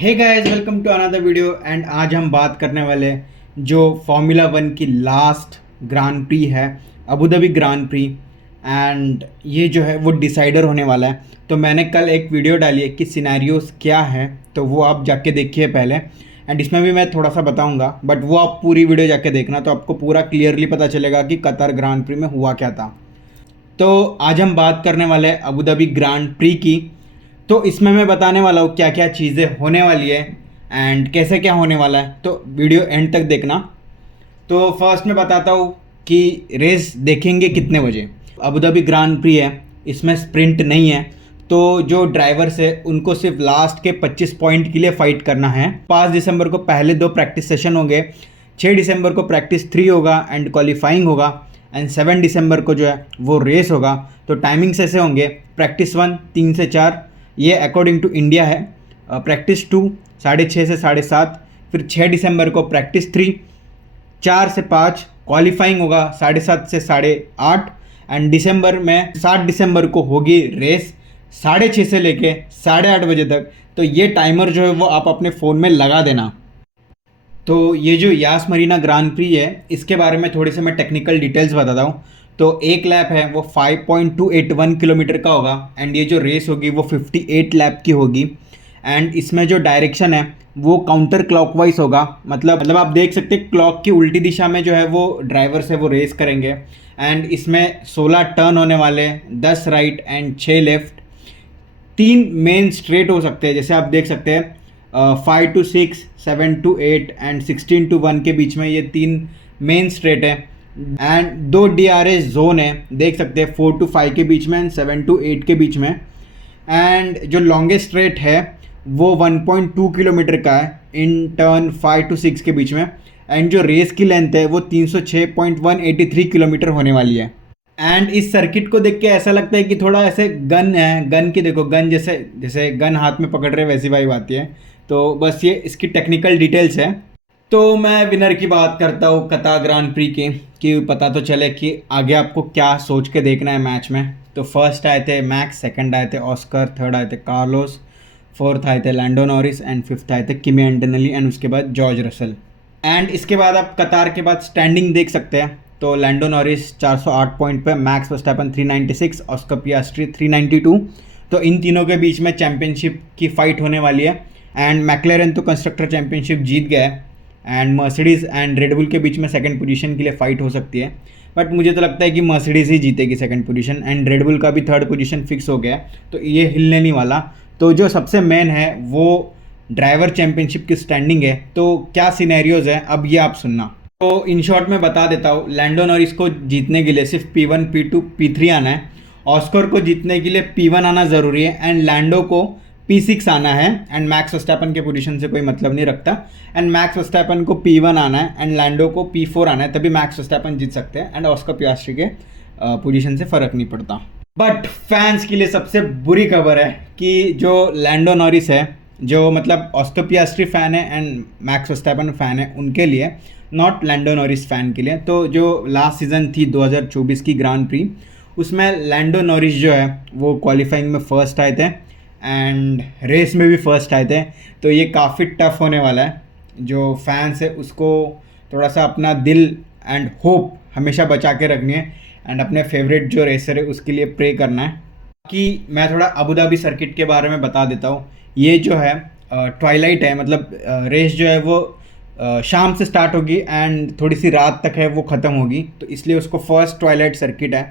Hey guys, welcome to another video. And आज हम बात करने वाले हैं जो फार्मूला वन की लास्ट ग्रांड प्री है, Abu Dhabi grand prix. And ये जो है वो डिसाइडर होने वाला है। तो मैंने कल एक वीडियो डाली है कि सिनेरियोस क्या है, तो वो आप जाके देखिए पहले। एंड इसमें भी मैं थोड़ा सा बताऊंगा, बट वो आप पूरी वीडियो जाके देखना, तो आपको पूरा क्लियरली पता चलेगा कि कतर ग्रांड प्री में हुआ क्या था। तो आज हम बात करने वाले हैं अबू धाबी ग्रांड प्री की। तो इसमें मैं बताने वाला हूँ क्या क्या चीज़ें होने वाली है एंड कैसे क्या होने वाला है, तो वीडियो एंड तक देखना। तो फर्स्ट मैं बताता हूँ कि रेस देखेंगे कितने बजे। अबू धाबी ग्रांड प्री है, इसमें स्प्रिंट नहीं है, तो जो ड्राइवर्स है उनको सिर्फ लास्ट के 25 पॉइंट के लिए फाइट करना है। 5 दिसंबर को पहले 2 प्रैक्टिस सेशन होंगे, 6 दिसंबर को प्रैक्टिस 3 होगा एंड क्वालिफाइंग होगा, एंड 7 दिसंबर को जो है वो रेस होगा। तो टाइमिंग्स ऐसे होंगे, प्रैक्टिस 1 3 से 4, ये अकॉर्डिंग टू इंडिया है। प्रैक्टिस 2 6:30 से 7:30, फिर 6 दिसंबर को प्रैक्टिस 3 4 से 5, क्वालिफाइंग होगा 7:30 से 8:30, एंड दिसंबर में 7 दिसंबर को होगी रेस 6:30 से लेके 8:30 बजे तक। तो ये टाइमर जो है वो आप अपने फ़ोन में लगा देना। तो ये जो यास मरीना ग्रांड प्री है, इसके बारे में थोड़ी सी मैं टेक्निकल डिटेल्स बताता हूँ। तो एक लैप है वो 5.281 किलोमीटर का होगा, एंड ये जो रेस होगी वो 58 लैप की होगी। एंड इसमें जो डायरेक्शन है वो काउंटर क्लॉकवाइज होगा, मतलब आप देख सकते हैं क्लॉक की उल्टी दिशा में जो है वो ड्राइवर्स है वो रेस करेंगे। एंड इसमें 16 टर्न होने वाले, 10 right and 6 left. 3 main straight हो सकते हैं, जैसे आप देख सकते हैं 5 to 6, 7 to 8 एंड 16 to 1 के बीच में ये 3 मेन स्ट्रेट है। एंड 2 DRS जोन है, देख सकते हैं 4 to 5 के बीच में एंड 7 to 8 के बीच में। एंड जो लॉन्गेस्ट स्ट्रेट है वो 1.2 किलोमीटर का है इन टर्न 5 to 6 के बीच में। एंड जो रेस की लेंथ है वो 306.183 किलोमीटर होने वाली है। एंड इस सर्किट को देख के ऐसा लगता है कि थोड़ा ऐसे गन है, गन की देखो, गन जैसे गन हाथ में पकड़ रहे वैसी वाइब आती है। तो बस ये इसकी टेक्निकल डिटेल्स है। तो मैं विनर की बात करता हूँ कतर ग्रांड प्री की, कि पता तो चले कि आगे आपको क्या सोच के देखना है मैच में। तो फर्स्ट आए थे मैक्स, सेकंड आए थे ऑस्कर, थर्ड आए थे कार्लोस, फोर्थ आए थे लैंडो नॉरिस एंड फिफ्थ आए थे किमी एंटोनेली, एंड उसके बाद जॉर्ज रसल। एंड इसके बाद आप कतार के बाद स्टैंडिंग देख सकते हैं। तो लैंडो नॉरिस 408 पॉइंट पे, मैक्स वर्स्टैपन 396, ऑस्कर पियास्ट्री 392। तो इन तीनों के बीच में चैंपियनशिप की फाइट होने वाली है। एंड मैक्लेरन तो कंस्ट्रक्टर चैंपियनशिप जीत गया है, एंड मर्सिडीज़ एंड रेडबुल के बीच में सेकंड पोजीशन के लिए फाइट हो सकती है। बट मुझे तो लगता है कि मर्सिडीज़ ही जीतेगी सेकंड पोजीशन, एंड रेडबुल का भी थर्ड पोजीशन फिक्स हो गया है, तो ये हिलने नहीं वाला। तो जो सबसे मेन है वो ड्राइवर चैंपियनशिप की स्टैंडिंग है। तो क्या सिनेरियोज है अब ये आप सुनना। तो इन शॉर्ट में बता देता हूँ, लैंडो नॉरिस को जीतने के लिए सिर्फ P1 P2 P3 आना है, ऑस्कर को जीतने के लिए P1 आना ज़रूरी है, एंड लैंडो को P6 आना है, एंड मैक्स वर्स्टैपन के पोजीशन से कोई मतलब नहीं रखता। एंड मैक्स वर्स्टैपन को P1 आना है एंड लैंडो को P4 आना है, तभी मैक्स वर्स्टैपन जीत सकते हैं, एंड ऑस्कर पियास्ट्री के पोजीशन से फ़र्क नहीं पड़ता। बट फैंस के लिए सबसे बुरी खबर है कि जो लैंडो नॉरिस है, जो मतलब ऑस्कर पियास्ट्री फ़ैन है एंड मैक्स वर्स्टैपन फ़ैन है उनके लिए, नॉट लैंडो नॉरिस फ़ैन के लिए। तो जो लास्ट सीज़न थी 2024 की ग्रांड प्री, उसमें लैंडो नॉरिस जो है वो क्वालिफाइंग में फ़र्स्ट आए थे एंड रेस में भी फर्स्ट आए थे। तो ये काफ़ी टफ होने वाला है। जो फैंस है उसको थोड़ा सा अपना दिल एंड होप हमेशा बचा के रखनी है, एंड अपने फेवरेट जो रेसर है उसके लिए प्रे करना है। कि मैं थोड़ा अबू धाबी सर्किट के बारे में बता देता हूँ। ये जो है ट्वाइलाइट है, मतलब रेस जो है वो शाम से स्टार्ट होगी एंड थोड़ी सी रात तक है वो ख़त्म होगी, तो इसलिए उसको फर्स्ट ट्वाइलाइट सर्किट है।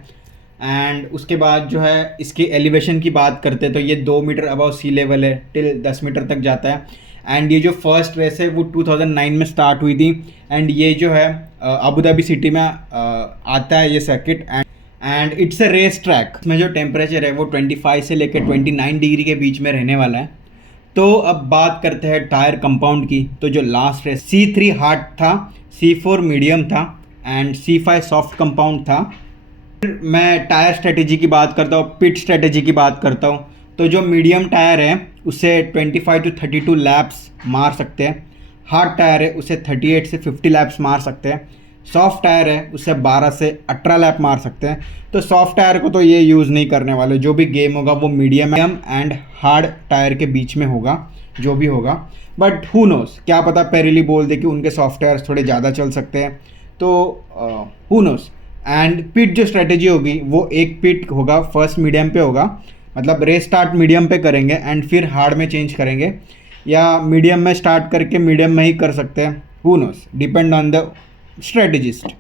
एंड उसके बाद जो है इसकी एलिवेशन की बात करते हैं तो ये 2 मीटर अबव सी लेवल है, टिल 10 मीटर तक जाता है। एंड ये जो फर्स्ट रेस है वो 2009 में स्टार्ट हुई थी, एंड ये जो है अबू धाबी सिटी में आता है ये circuit. And it's a race track. इसमें जो टेम्परेचर है वो 25 से लेकर 29 डिग्री के बीच में रहने वाला है। तो अब बात करते हैं टायर कंपाउंड की। तो जो लास्ट रेस C3 हार्ड था, C4 मीडियम था एंड C5 सॉफ्ट कंपाउंड था। फिर मैं टायर स्ट्रेटेजी की बात करता हूँ, पिट स्ट्रेटेजी की बात करता हूँ। तो जो मीडियम टायर है उसे 25 to 32 लैप्स मार सकते हैं, हार्ड टायर है उसे 38 से 50 लैप्स मार सकते हैं, सॉफ्ट टायर है उसे 12 से 18 लैप मार सकते हैं। तो सॉफ्ट टायर को तो ये यूज़ नहीं करने वाले, जो भी गेम होगा वो मीडियम एंड हार्ड टायर के बीच में होगा। जो भी होगा, बट हु नोस, क्या पता पेरिली बोल दे कि उनके सॉफ्टवेयर थोड़े ज़्यादा चल सकते हैं, तो हु नोस। एंड पिट जो स्ट्रेटेजी होगी वो एक पिट होगा, फर्स्ट मीडियम पे होगा, मतलब रेस स्टार्ट मीडियम पे करेंगे एंड फिर हार्ड में चेंज करेंगे, या मीडियम में स्टार्ट करके मीडियम में ही कर सकते हैं, who knows, depend on the strategist.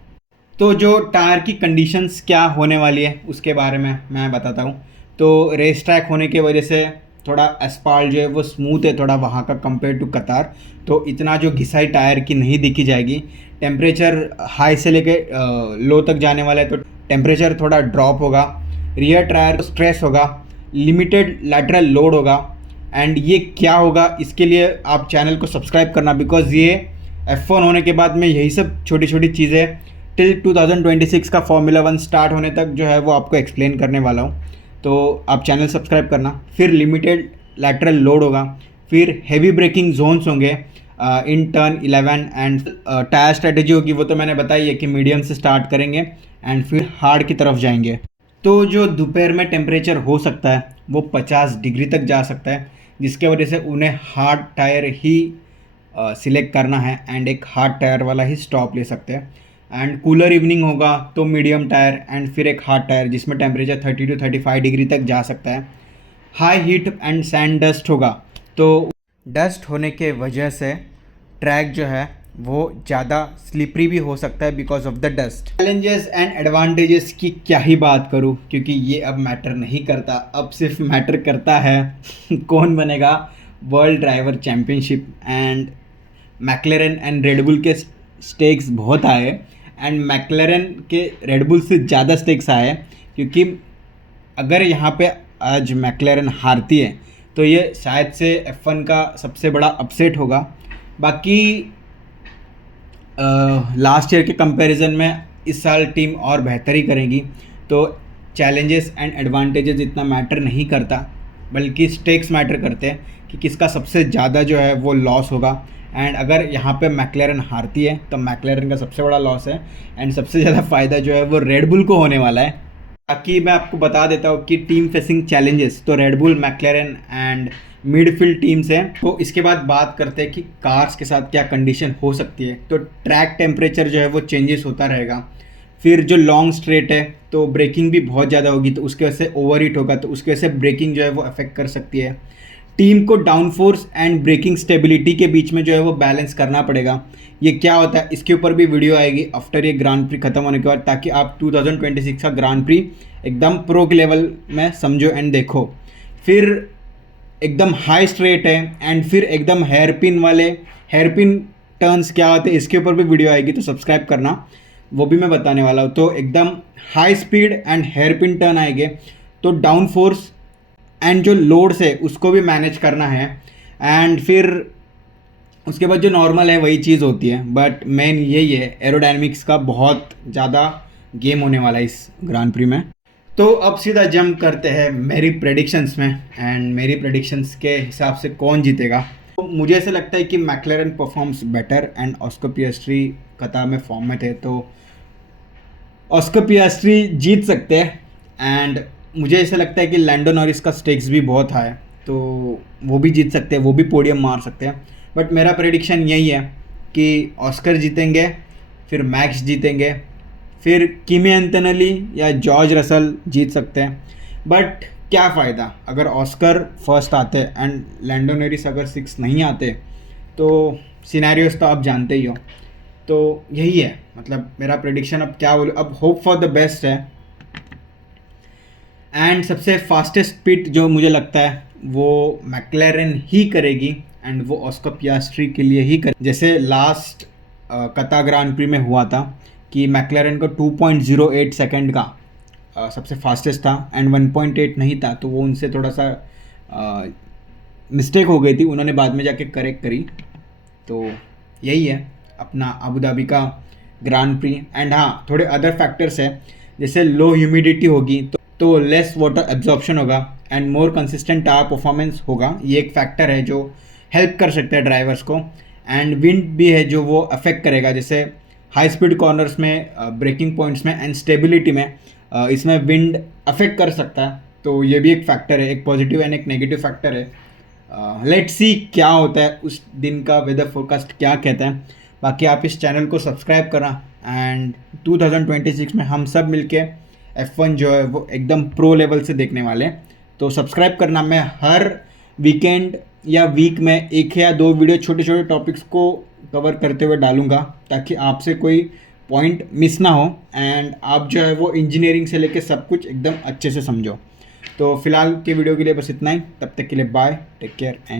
तो जो टायर की कंडीशंस क्या होने वाली है उसके बारे में मैं बताता हूँ। तो रेस ट्रैक होने की वजह से थोड़ा एस्पाल्ट जो है वो स्मूथ है थोड़ा वहाँ का कंपेयर टू कतार, तो इतना जो घिसाई टायर की नहीं दिखी जाएगी। टेम्परेचर हाई से लेके लो तक जाने वाला है, तो टेम्परेचर थोड़ा ड्रॉप होगा, रियर टायर स्ट्रेस होगा, लिमिटेड लैटरल लोड होगा। एंड ये क्या होगा, इसके लिए आप चैनल को सब्सक्राइब करना, बिकॉज ये F1 होने के बाद में यही सब छोटी छोटी चीज़ें टिल 2026 का Formula 1 स्टार्ट होने तक जो है वो आपको एक्सप्लेन करने वाला हूँ, तो आप चैनल सब्सक्राइब करना। फिर लिमिटेड लैटरल लोड होगा, फिर हेवी ब्रेकिंग जोन्स होंगे in turn 11, and tyre strategy होगी वो तो मैंने बताई है कि मीडियम से स्टार्ट करेंगे एंड फिर हार्ड की तरफ जाएंगे। तो जो दोपहर में टेम्परेचर हो सकता है वो 50 डिग्री तक जा सकता है, जिसके वजह से उन्हें हार्ड टायर ही सिलेक्ट करना है एंड एक हार्ड टायर वाला ही स्टॉप ले सकते हैं। एंड कूलर इवनिंग होगा तो मीडियम टायर एंड फिर एक हार्ड टायर जिसमें टेम्परेचर 30 to 35 डिग्री तक जा सकता है। High heat and sand dust होगा, तो डस्ट होने के वजह से ट्रैक जो है वो ज़्यादा स्लिपरी भी हो सकता है because of the dust. Challenges and advantages की क्या ही बात करूँ, क्योंकि ये अब मैटर नहीं करता, अब सिर्फ मैटर करता है कौन बनेगा world driver championship. And मैक्लेरन and Red Bull के स्टेक्स बहुत आए, एंड मैक्लेरन के रेडबुल से ज़्यादा स्टेक्स आए, क्योंकि अगर यहाँ पे आज मैक्लेरन हारती है तो ये शायद से F1 का सबसे बड़ा अपसेट होगा। बाकी लास्ट ईयर के कंपैरिजन में इस साल टीम और बेहतर ही करेगी, तो चैलेंजेस एंड एडवांटेजेस इतना मैटर नहीं करता, बल्कि स्टेक्स मैटर करते हैं कि किसका सबसे ज़्यादा जो है वो लॉस होगा। एंड अगर यहाँ पे मैक्लेरन हारती है तो मैक्लेरन का सबसे बड़ा लॉस है, एंड सबसे ज़्यादा फ़ायदा जो है वो रेडबुल को होने वाला है। बाकी मैं आपको बता देता हूँ कि टीम फेसिंग चैलेंजेस तो रेडबुल, मैक्लेरन एंड मिडफील्ड टीम्स हैं। तो इसके बाद बात करते हैं कि कार्स के साथ क्या कंडीशन हो सकती है। तो ट्रैक टेम्परेचर जो है वो चेंजेस होता रहेगा, फिर जो लॉन्ग स्ट्रेट है तो ब्रेकिंग भी बहुत ज़्यादा होगी, तो उसकी वजह से ओवर हीट होगा, तो उसकी वजह से ब्रेकिंग जो है वो अफेक्ट कर सकती है। टीम को downforce and braking stability के बीच में जो है वो बैलेंस करना पड़ेगा। ये क्या होता है इसके ऊपर भी वीडियो आएगी आफ्टर ये ग्रांड प्री ख़त्म होने के बाद, ताकि आप 2026 का ग्रांड प्री एकदम प्रो के लेवल में समझो एंड देखो। फिर एकदम हाई स्ट्रेट है एंड फिर एकदम हेयरपिन टर्न्स क्या होते हैं इसके ऊपर भी वीडियो आएगी, तो सब्सक्राइब करना, वो भी मैं बताने वाला हूँ। तो एकदम high speed and hairpin turn आएंगे, तो डाउन फोर्स एंड जो लोड्स है उसको भी मैनेज करना है। एंड फिर उसके बाद जो नॉर्मल है वही चीज़ होती है, बट मेन यही है, एरोडायनेमिक्स का बहुत ज़्यादा गेम होने वाला है इस ग्रांड प्री में। तो अब सीधा जंप करते हैं मेरी प्रेडिक्शंस में, एंड मेरी प्रेडिक्शंस के हिसाब से कौन जीतेगा। तो मुझे ऐसा लगता है कि McLaren performs better and Oscar Piastri Qatar में फॉर्म में थे, तो ऑस्कर पियास्ट्री जीत सकते हैं। एंड मुझे ऐसा लगता है कि लैंडो नॉरिस का स्टेक्स भी बहुत हाई है, तो वो भी जीत सकते हैं, वो भी पोडियम मार सकते हैं। बट मेरा प्रेडिक्शन यही है कि ऑस्कर जीतेंगे, फिर मैक्स जीतेंगे, फिर किमी एंटोनेली या जॉर्ज रसल जीत सकते हैं। बट क्या फ़ायदा अगर ऑस्कर फर्स्ट आते एंड लैंडो नॉरिस अगर 6 नहीं आते, तो सिनेरियोस तो आप जानते ही हो। तो यही है, मतलब मेरा प्रेडिक्शन, अब क्या बोलूँ, अब होप फॉर द बेस्ट है। एंड सबसे फास्टेस्ट पिट जो मुझे लगता है वो मैक्लेरन ही करेगी, एंड वो ऑस्कर पियास्ट्री के लिए ही जैसे लास्ट कतार ग्रांड प्री में हुआ था कि मैक्लेरन को 2.08 सेकंड का सबसे फास्टेस्ट था एंड 1.8 नहीं था, तो वो उनसे थोड़ा सा मिस्टेक हो गई थी, उन्होंने बाद में जाके करेक्ट करी। तो यही है अपना अबू धाबी का ग्रांड प्री। एंड हाँ, थोड़े अदर फैक्टर्स है, जैसे लो ह्यूमिडिटी होगी तो लेस वाटर एब्जॉर्प्शन होगा and more consistent tyre performance होगा, ये एक फैक्टर है जो हेल्प कर सकता है ड्राइवर्स को। एंड विंड भी है जो वो अफेक्ट करेगा, जैसे हाई स्पीड कॉर्नर्स में, ब्रेकिंग पॉइंट्स में एंड स्टेबिलिटी में इसमें विंड अफेक्ट कर सकता है, तो ये भी एक फैक्टर है, एक पॉजिटिव एंड एक नेगेटिव फैक्टर है। लेट्स सी क्या होता है, उस दिन का वेदर फोरकास्ट क्या कहता है। बाकी आप इस चैनल को सब्सक्राइब करना एंड 2026 में हम सब मिलके F1 जो है वो एकदम प्रो लेवल से देखने वाले हैं। तो सब्सक्राइब करना। मैं हर वीकेंड या वीक में एक या दो वीडियो छोटे छोटे टॉपिक्स को कवर करते हुए डालूंगा, ताकि आपसे कोई पॉइंट मिस ना हो एंड आप जो है वो इंजीनियरिंग से लेके सब कुछ एकदम अच्छे से समझो। तो फिलहाल के वीडियो के लिए बस इतना ही। तब तक के लिए बाय, टेक केयर एंड